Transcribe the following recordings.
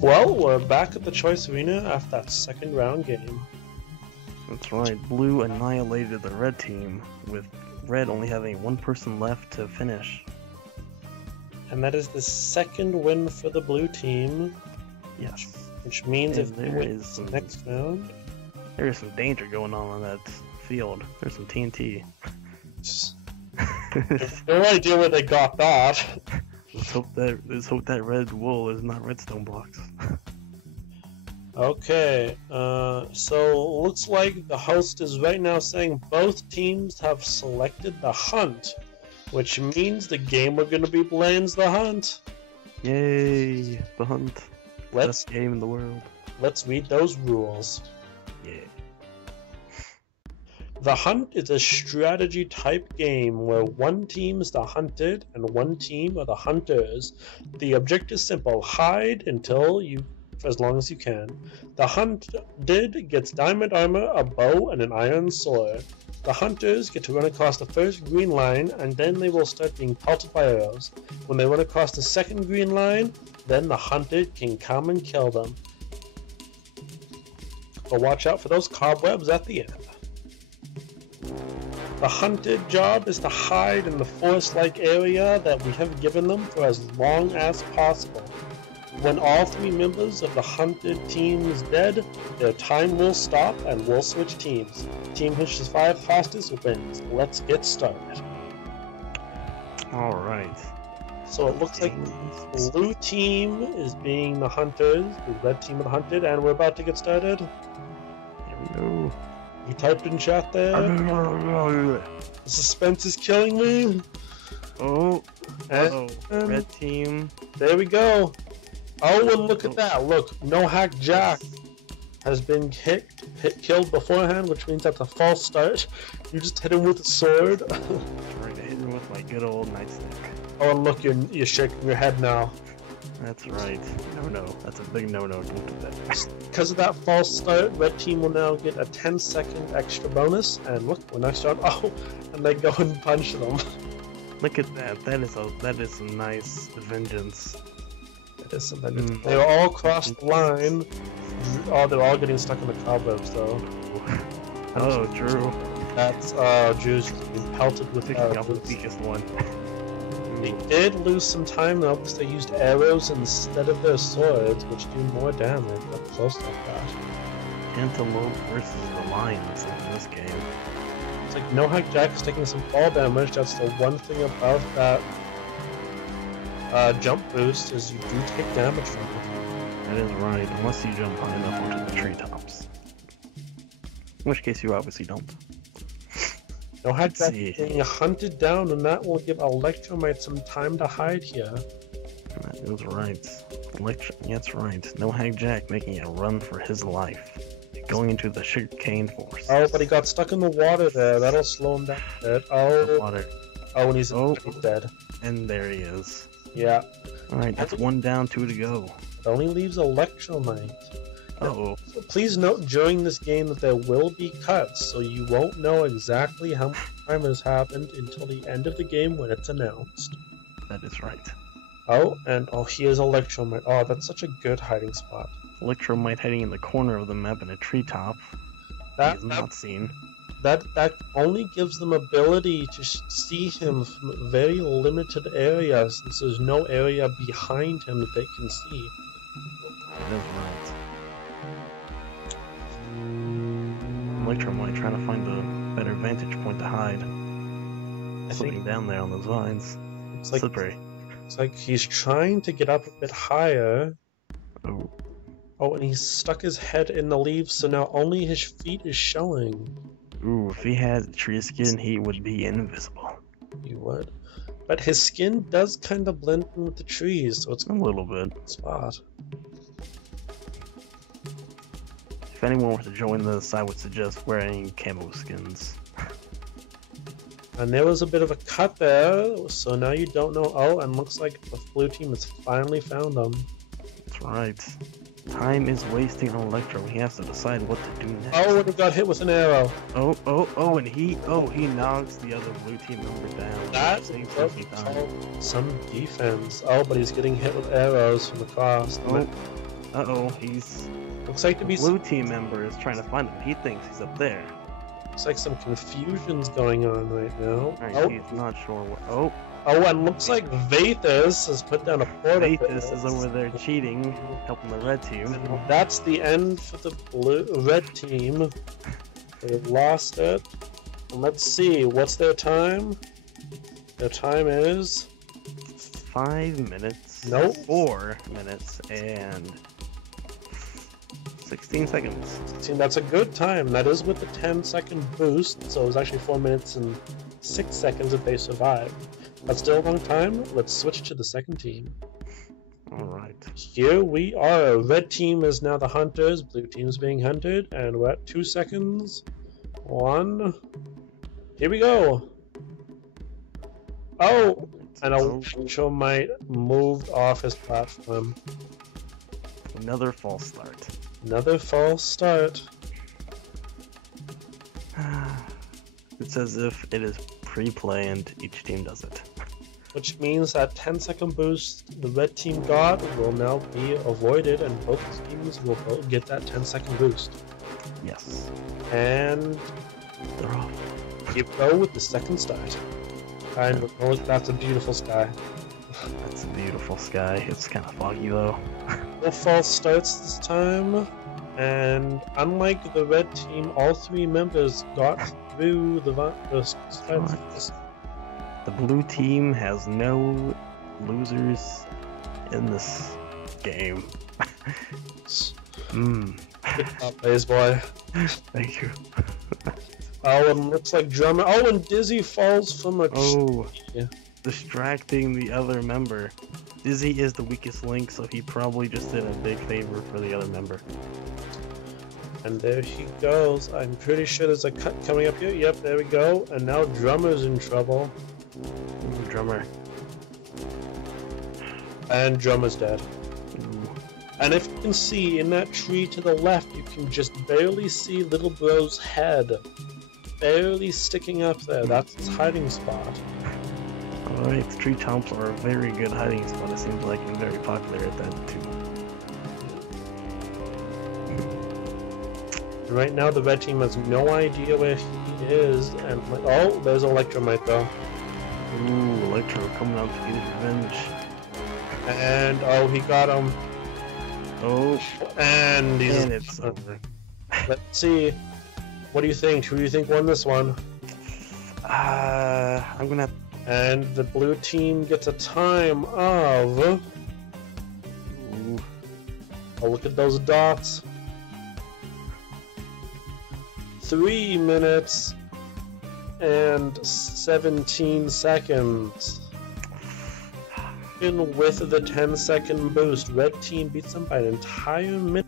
Well, we're back at the Choice Arena after that second round game. That's right, Blue annihilated the red team, with red only having one person left to finish. And that is the second win for the blue team. Yes. Which means And if they there win is the some- next round... There is some danger going on that field. There's some TNT. No idea where they got that. Let's hope that red wool is not redstone blocks. Okay, so looks like the host is right now saying both teams have selected the hunt, which means the game we're gonna be playing is the hunt. Yay! The hunt. Best game in the world. Let's read those rules. Yeah. The hunt is a strategy type game where one team is the hunted and one team are the hunters. The objective is simple: hide for as long as you can. The hunted gets diamond armor, a bow, and an iron sword. The hunters get to run across the first green line, and then they will start being pelted by arrows. When they run across the second green line, then the hunted can come and kill them. But watch out for those cobwebs at the end. The hunted job is to hide in the forest-like area that we have given them for as long as possible. When all three members of the hunted team is dead, their time will stop and we'll switch teams. Team who survives fastest wins. Let's get started. Alright. So it looks like the blue team is being the hunters, the red team of the hunted, and we're about to get started. Here we go. You typed in chat there. The suspense is killing me. Oh, And red team. there we go. Oh, and look at that. Look, No Hack Jack has been killed beforehand, which means that's a false start. You just hit him with a sword. Right, I hit him with my good old nightstick. Oh, and look, you're shaking your head now. That's right. No. That's a big no-no. Don't do that. Because of that false start, red team will now get a 10-second extra bonus. And look, when I start, oh, and they go and punch them. Look at that. That is some nice vengeance. They were all across the line. Oh, they're all getting stuck in the cobwebs, though. Oh, Drew. That's, Drew's being pelted with Picking up the weakest one. They did lose some time, though, because they used arrows instead of their swords, which do more damage up close like that. Antelope versus the lions in this game. It's like No Hack Jack is taking some fall damage. That's the one thing about that jump boost, is you do take damage from it. That is right, unless you jump high enough onto the treetops. In which case you obviously don't. No Hack Jack is getting hunted down, and that will give Electromite some time to hide here. That is right. That's right. No Hack Jack making a run for his life. Going into the sugarcane forest. Oh, but he got stuck in the water there. That'll slow him down a bit. The water. Oh, and he's dead. And there he is. Yeah. Alright, that's one down, 2 to go. It only leaves Electromite. Uh-oh. So please note during this game that there will be cuts, so you won't know exactly how much time has happened until the end of the game when it's announced. That is right. Oh, and here's Electromite. Oh, that's such a good hiding spot. Electromite hiding in the corner of the map in a treetop. He is not seen. That only gives them ability to see him from a very limited area, since there's no area behind him that they can see. That is right. Electromite trying to find a better vantage point to hide. Slipping down there on those vines. It's like, slippery. It's like he's trying to get up a bit higher. Oh. Oh, and he's stuck his head in the leaves, so now only his feet is showing. Ooh, if he had tree skin, he would be invisible. He would. But his skin does kind of blend in with the trees, so it's a little bit. Spot. If anyone were to join this, I would suggest wearing camo skins. And there was a bit of a cut there, so now you don't know. Oh, and looks like the blue team has finally found them. That's right. Time is wasting on Electro. He has to decide what to do next. Oh, and he got hit with an arrow. And he knocks the other blue team member down. That's some defense. Oh, but he's getting hit with arrows from across. Oh, Uh-oh, he's... Looks like to be blue team member is trying to find him. He thinks he's up there. looks like some confusion's going on right now. Alright, he's not sure what... Oh, and looks like Vaethus has put down a portal. Vaethus is over there cheating, helping the red team. And that's the end for the red team. They've lost it. And let's see, what's their time? Their time is 5 minutes. Nope. 4 minutes and 16 seconds. See, that's a good time. That is with the 10-second boost, so it was actually 4 minutes and 6 seconds if they survived. That's still a long time. Let's switch to the second team. Alright. Here we are. Red team is now the hunters, blue team's being hunted, and we're at 2 seconds. 1. Here we go. Oh! And Electromite moved off his platform. Another false start. Another false start. It's as if it is pre-play and each team does it. Which means that 10-second boost the red team got will now be avoided, and both teams will both get that 10-second boost. Yes. And they're off. you go with the second start. And that's a beautiful sky. That's a beautiful sky. It's kind of foggy though. No false starts this time, and unlike the red team, all 3 members got through the starts. The blue team has no losers in this game. Good job, Blaze Boy. Thank you. Oh, and looks like Drummer. Oh, and Dizzy falls from a tree. Distracting the other member. Dizzy is the weakest link, so he probably just did a big favor for the other member. And there he goes. I'm pretty sure there's a cut coming up here. Yep, there we go. And now Drummer's in trouble. Drummer. And Drummer's dead. And if you can see in that tree to the left, you can just barely see Little Bro's head. Barely sticking up there. That's his hiding spot. Alright, the tree tops are a very good hiding spot. It seems like, and very popular at that too. Right now, the red team has no idea where he is. And oh, there's Electromite though. Ooh, Electro coming out to get his revenge. And oh, he got him. Oh, and it's over. Let's see. What do you think? Who do you think won this one? I'm gonna. And the blue team gets a time of. Ooh. Oh, look at those dots. 3 minutes and 17 seconds. Even with the 10-second boost, red team beats them by an entire minute.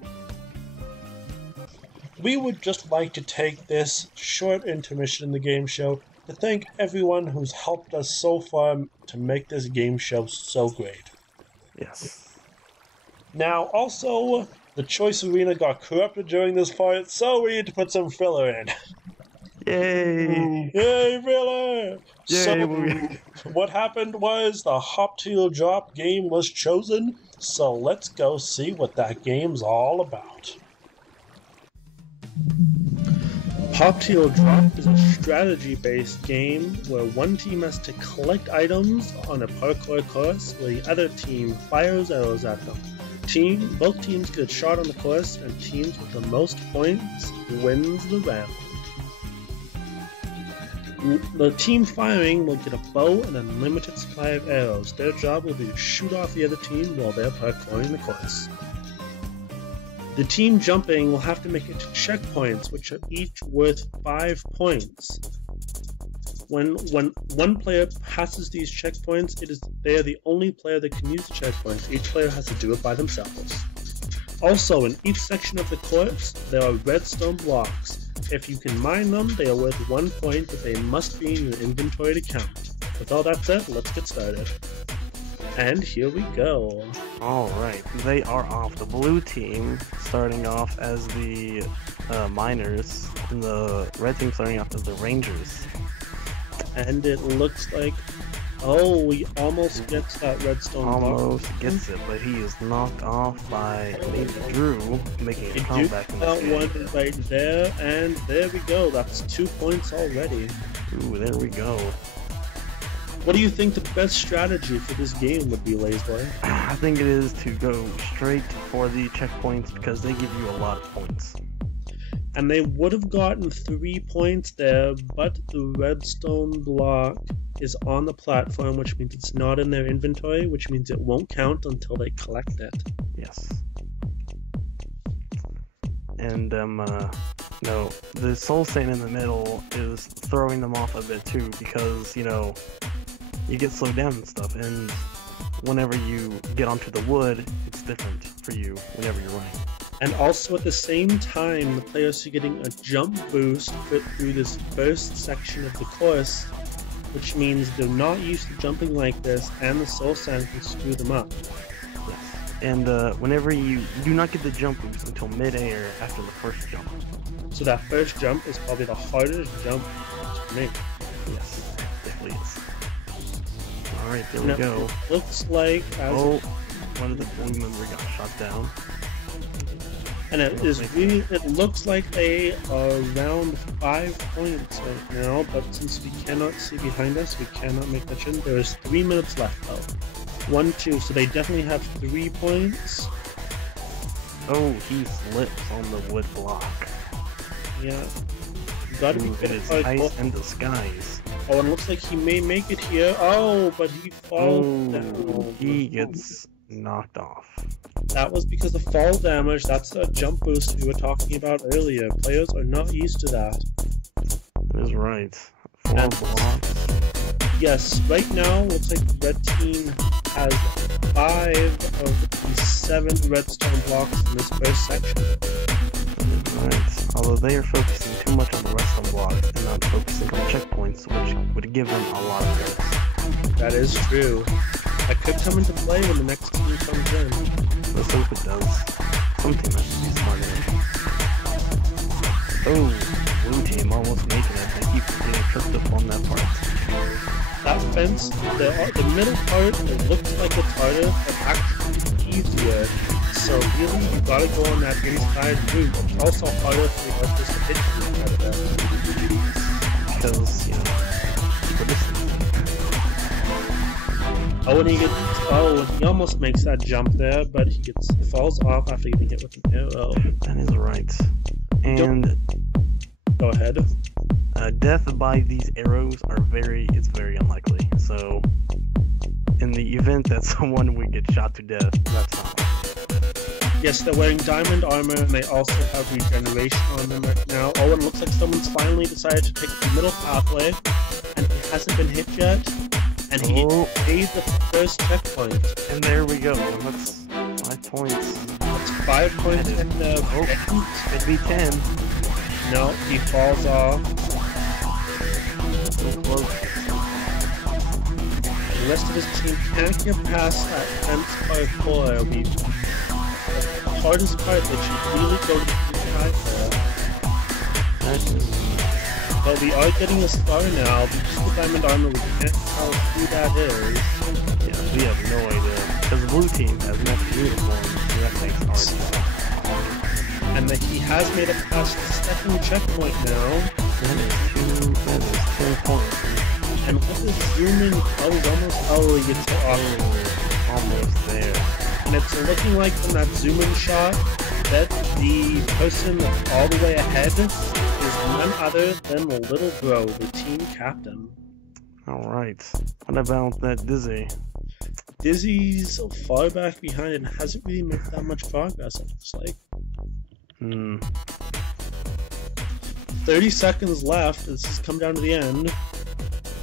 We would just like to take this short intermission in the game show to thank everyone who's helped us so far to make this game show so great. Yes. Now, also, the Choice Arena got corrupted during this part, so we need to put some filler in. Yay! Yay, filler! Yay, So, what happened was the Hop Teal Drop game was chosen, so let's go see what that game's all about. Hop Teal Drop is a strategy-based game where one team has to collect items on a parkour course where the other team fires arrows at them. Both teams get a shot on the course, and teams with the most points wins the round. The team firing will get a bow and an unlimited supply of arrows. Their job will be to shoot off the other team while they're parkouring the course. The team jumping will have to make it to checkpoints, which are each worth 5 points. When one player passes these checkpoints, they are the only player that can use the checkpoints. Each player has to do it by themselves. Also, in each section of the course, there are redstone blocks. If you can mine them, they are worth 1 point, but they must be in your inventory to count. With all that said, let's get started. And here we go. Alright, they are off. The blue team starting off as the miners, and the red team starting off as the rangers. And it looks like Oh, he almost gets that redstone block. Almost gets it, but he is knocked off by maybe Drew, making a comeback in this game. One right there, and there we go. That's 2 points already. Ooh, there we go. What do you think the best strategy for this game would be, Lazeboy? I think it is to go straight for the checkpoints because they give you a lot of points. And they would have gotten 3 points there, but the redstone block is on the platform, which means it's not in their inventory, which means it won't count until they collect it. Yes. And no, the soul sand in the middle is throwing them off a bit too, because you get slowed down and stuff, and whenever you get onto the wood, it's different for you whenever you're running. And also at the same time, the players are getting a jump boost put through this first section of the course, which means they're not used to jumping like this, and the soul sand can screw them up. Yes. And whenever you do not get the jump boost until mid-air after the first jump. So that first jump is probably the hardest jump to make. Yes, definitely is. Alright, there we go. It looks like one of the family members got shot down. And it looks like they are around 5 points right now, but since we cannot see behind us, we cannot make that change. There's 3 minutes left though. 1, 2, so they definitely have 3 points. Oh, he slips on the wood block. Yeah. You gotta be it is ice in disguise. Oh, and it looks like he may make it here. Oh, but he falls down. He gets knocked off. That was because of fall damage. That's the jump boost we were talking about earlier. Players are not used to that. That is right. 4 blocks. Yes, right now, looks like the red team has 5 of the 7 redstone blocks in this first section. Right. Although they are focusing too much on the redstone blocks and not focusing on checkpoints, which would give them a lot of hits. That is true. That could come into play when the next team comes in. Let's hope it does. Some team has to be smart enough. Oh, blue team almost making it. They keep getting tripped up on that part. That fence, the middle part, it looks like it's harder, but actually easier. So really, you gotta go on that inside route. It's also harder for the archers to hit you out of that. Because, for distance. Oh, and he almost makes that jump there, but he falls off after getting hit with an arrow. That is right. And go ahead. Death by these arrows is very unlikely. So, in the event that someone would get shot to death, that's not likely. Yes, they're wearing diamond armor, and they also have regeneration on them right now. Oh, and it looks like someone's finally decided to take the middle pathway, and he hasn't been hit yet. And he made the first checkpoint. And there we go. That's 5 points. That's 5 points in the... Could be 10. No, he falls off. So close. The rest of his team can't get past that fence by 4. It'll be the hardest part. They should really go to the side there. But we are getting a star now. Because the diamond armor, we can't tell who that is. Yeah, we have no idea. Because the blue team has met uniforms, so that makes hard. And that he has made it past the second checkpoint now. That is 2 points. And with the zooming, he gets almost there. And it's looking like from that zoom-in shot that the person all the way ahead is none other than the little bro, the team captain. Alright. What about that Dizzy? Dizzy's far back behind and hasn't really made that much progress, it looks like. 30 seconds left. This has come down to the end.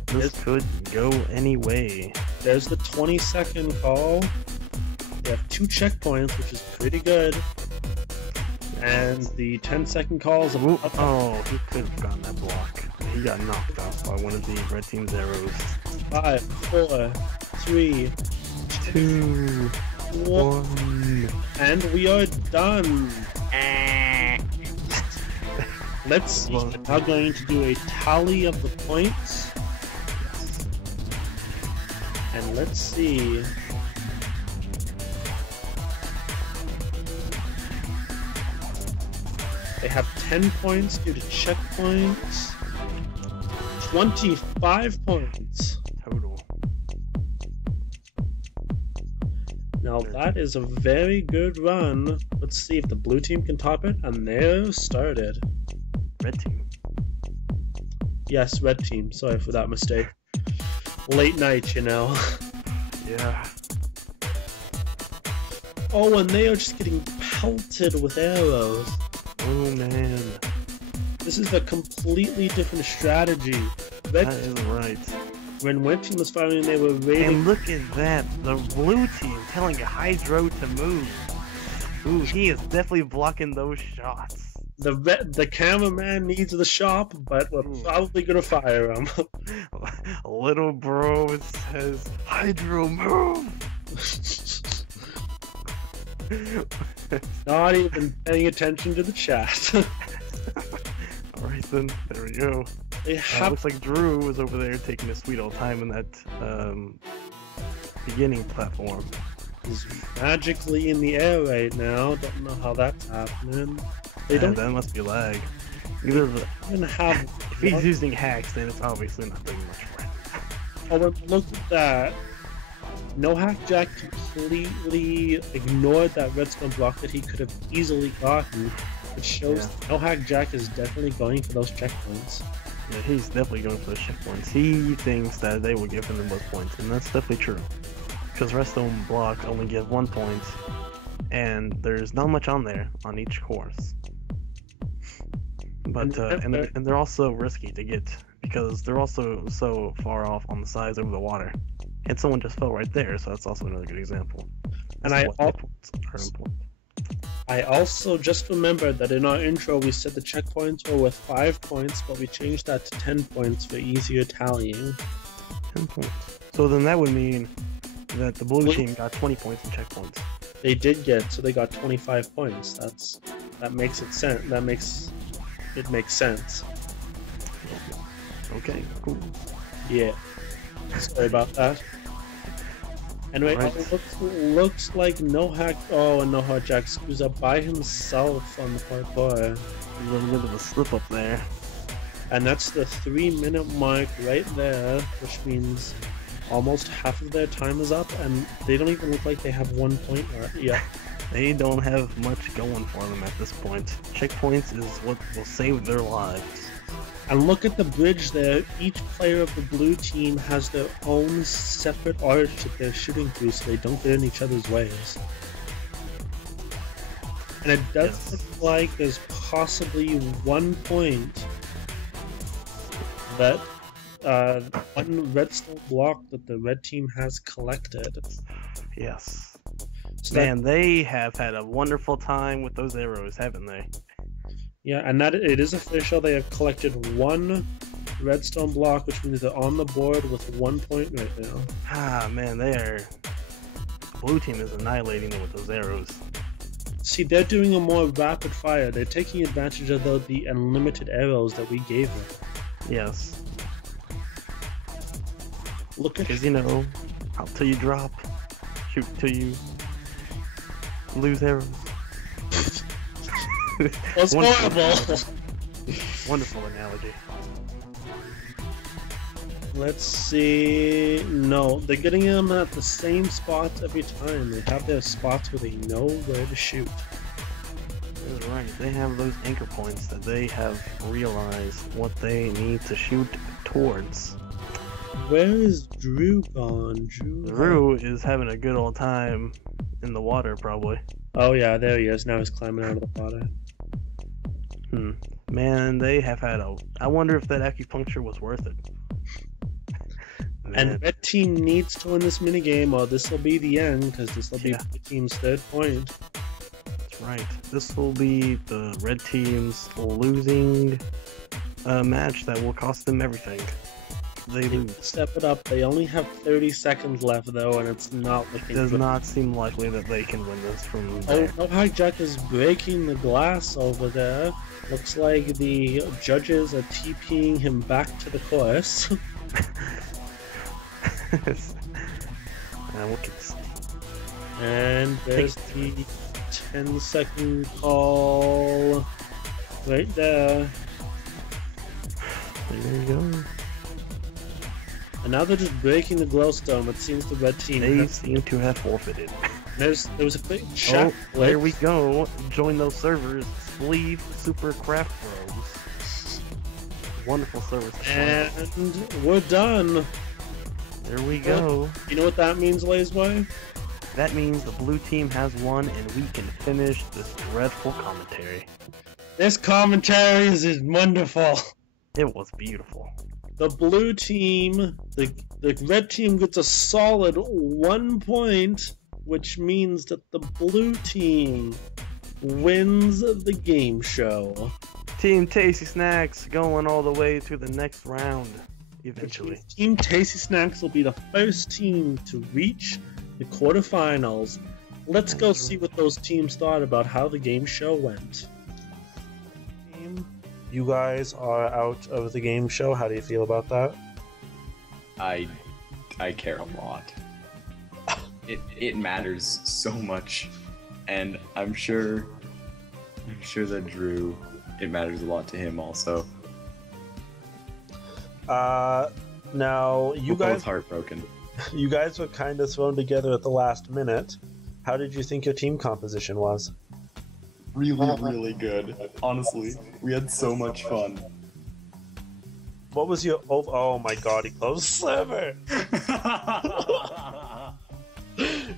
This could go any way. There's the 20-second call. They have 2 checkpoints, which is pretty good. And the 10-second call is he could have gotten that block. He got knocked off by one of the red team's arrows. 5, 4, 3, 2, 1. And we are done. Let's see. We're now going to do a tally of the points. And let's see. They have 10 points due to checkpoints. 25 points. Total. Now that is a very good run. Let's see if the blue team can top it. And they're started. Red team. Yes, red team. Sorry for that mistake. Late night, you know. Yeah. Oh, and they are just getting pelted with arrows. Oh man. This is a completely different strategy. That is right. When red team was firing, they were raiding. And look at that. The blue team telling Hydro to move. Ooh, he is definitely blocking those shots. The cameraman needs the shop, but we're probably gonna fire him. Little bro says, Hydro, move! Not even paying attention to the chat. Alright then, there we go. Looks like Drew was over there taking a sweet old time in that beginning platform. He's magically in the air right now. Don't know how that's happening. That must be lag. Either if he's using hacks, then it's obviously not doing much for him. Oh, and look at that. No Hack Jack completely ignored that redstone block that he could have easily gotten. It shows No Hack Jack is definitely going for those checkpoints. Yeah, he's definitely going for those checkpoints. He thinks that they will give him the most points, and that's definitely true. Because redstone block only give 1 point, and there's not much on there on each course. But and they're also risky to get because they're also so far off on the sides over the water, and someone just fell right there, so that's also another good example. And I also just remembered that in our intro we said the checkpoints were worth 5 points, but we changed that to 10 points for easier tallying. 10 points. So then that would mean that the blue team got 20 points in checkpoints. They did get, so they got 25 points. That makes it sense. It makes sense. Okay, cool. Yeah. Sorry about that. Anyway, looks like No Hack. Oh, and No Hack Jack screws up by himself on the parkour. A little bit of a slip up there. And that's the 3-minute mark right there, which means almost half of their time is up, and they don't even look like they have 1 point yet. They don't have much going for them at this point. Checkpoints is what will save their lives. And look at the bridge there. Each player of the blue team has their own separate arch that they're shooting through so they don't get in each other's ways. And it does look like there's possibly 1 point that one redstone block that the red team has collected. Yes. So man, they have had a wonderful time with those arrows, haven't they? Yeah, and that it is official. They have collected 1 redstone block, which means they're on the board with 1 point right now. Ah, man, the blue team is annihilating them with those arrows. See, they're doing a more rapid fire. They're taking advantage of the unlimited arrows that we gave them. Yes. Look at, because you know, out till you drop, shoot till you lose arrows. That's horrible. Wonderful analogy. Let's see. No, they're getting them at the same spots every time. They have their spots where they know where to shoot. That's right. They have those anchor points that they have realized what they need to shoot towards. Where is Drew gone? Drew is having a good old time in the water, probably. Oh yeah, there he is. Now he's climbing out of the water. Man, they have had I wonder if that acupuncture was worth it. And red team needs to win this minigame, or this will be the end, because this will be the team's 3rd point. That's right. This will be the red team's losing match that will cost them everything. They lose. Step it up. They only have 30 seconds left, though, and it's not looking good. It does not seem likely that they can win this from there. Oh, No Hack Jack is breaking the glass over there. Looks like the judges are TPing him back to the course. And look at And there's the 10-second call right there. there you go. And now they're just breaking the glowstone. It seems the red team. They seem to have forfeited. There was a quick chat. Oh, there we go. Join those servers. Sleeve Super Craft Bros. Wonderful service. And we're done. There we go. You know what that means, Lazeway? That means the blue team has won, and we can finish this dreadful commentary. This commentary is wonderful. It was beautiful. The blue team, the red team gets a solid 1 point, which means that the blue team wins the game show. Team Tasty Snacks going all the way to the next round, eventually. Team Tasty Snacks will be the first team to reach the quarterfinals. Let's go see what those teams thought about how the game show went. You guys are out of the game show. How do you feel about that? I care a lot. It matters so much, and I'm sure that Drew, it matters a lot to him also. Now you We're guys both heartbroken. You guys were kind of thrown together at the last minute. How did you think your team composition was? Really good. Honestly, we had so much fun. What was your oh my god, he closed server.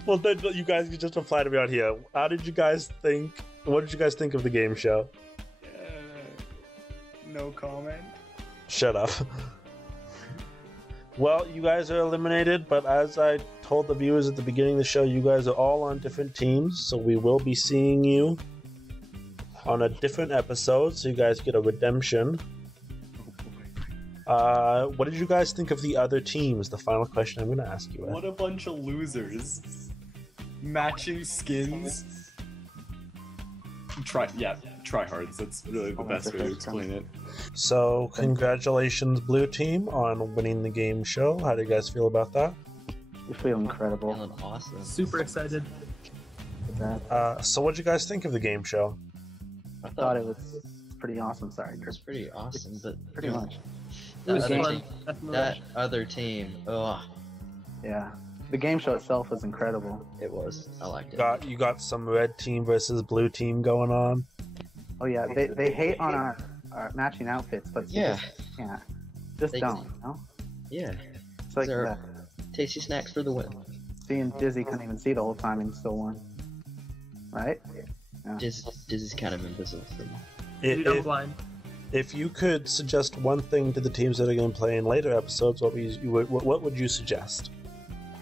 Well, then you guys can just reply to me out here. How did you guys think? What did you guys think of the game show? No comment. Shut up. Well, you guys are eliminated, but as I told the viewers at the beginning of the show, you guys are all on different teams, so we will be seeing you on a different episode, so you guys get a redemption. What did you guys think of the other teams? The final question I'm going to ask you. What a bunch of losers. Matching skins. Tryhards. That's really the best way to explain it. So, congratulations, Blue Team, on winning the game show. How do you guys feel about that? We feel incredible. Feeling awesome. Super excited. So what did you guys think of the game show? I thought it was pretty awesome. Sorry, It's Chris. pretty awesome, but Pretty much. It was That other fun. team- Definitely. that other team, oh, Yeah. The game show itself was incredible. it was. I liked it. You got some red team versus blue team going on. Oh yeah, they hate on our matching outfits, but Yeah. just They- don't. You know? Yeah. It's like They're- that. Tasty snacks for the win. Seeing Dizzy couldn't even see the whole time and still won. Right? This is kind of invisible for me. Dude, I'm blind. If you could suggest one thing to the teams that are going to play in later episodes, what would you suggest?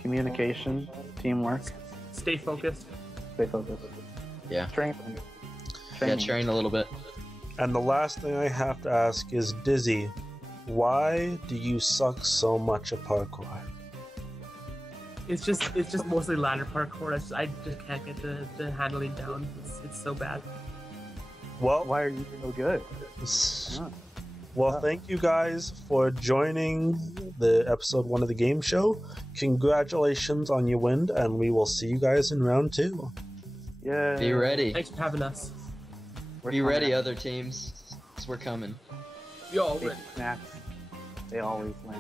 Communication, teamwork, Stay focused. stay focused. Yeah. Training. Yeah, train a little bit. And the last thing I have to ask is, Dizzy, why do you suck so much at parkour? It's just mostly ladder parkour. I just can't get the handling down. It's so bad. Well, Why are you so good? Well, thank you guys for joining the episode 1 of the game show. Congratulations on your win, and we will see you guys in round 2. Yeah. Be ready. Thanks for having us. Be ready, other teams. 'Cause we're coming. We all Tasty ready. Snacks. They always win.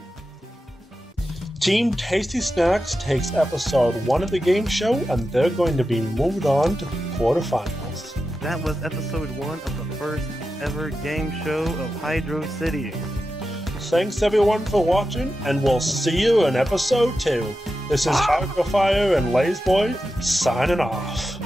Team Tasty Snacks takes episode 1 of the game show, and they're going to be moved on to the quarterfinals. That was episode 1 of the first ever game show of TheHydroCity. Thanks everyone for watching, and we'll see you in episode 2. This is Hydrofire and Lazeboy signing off.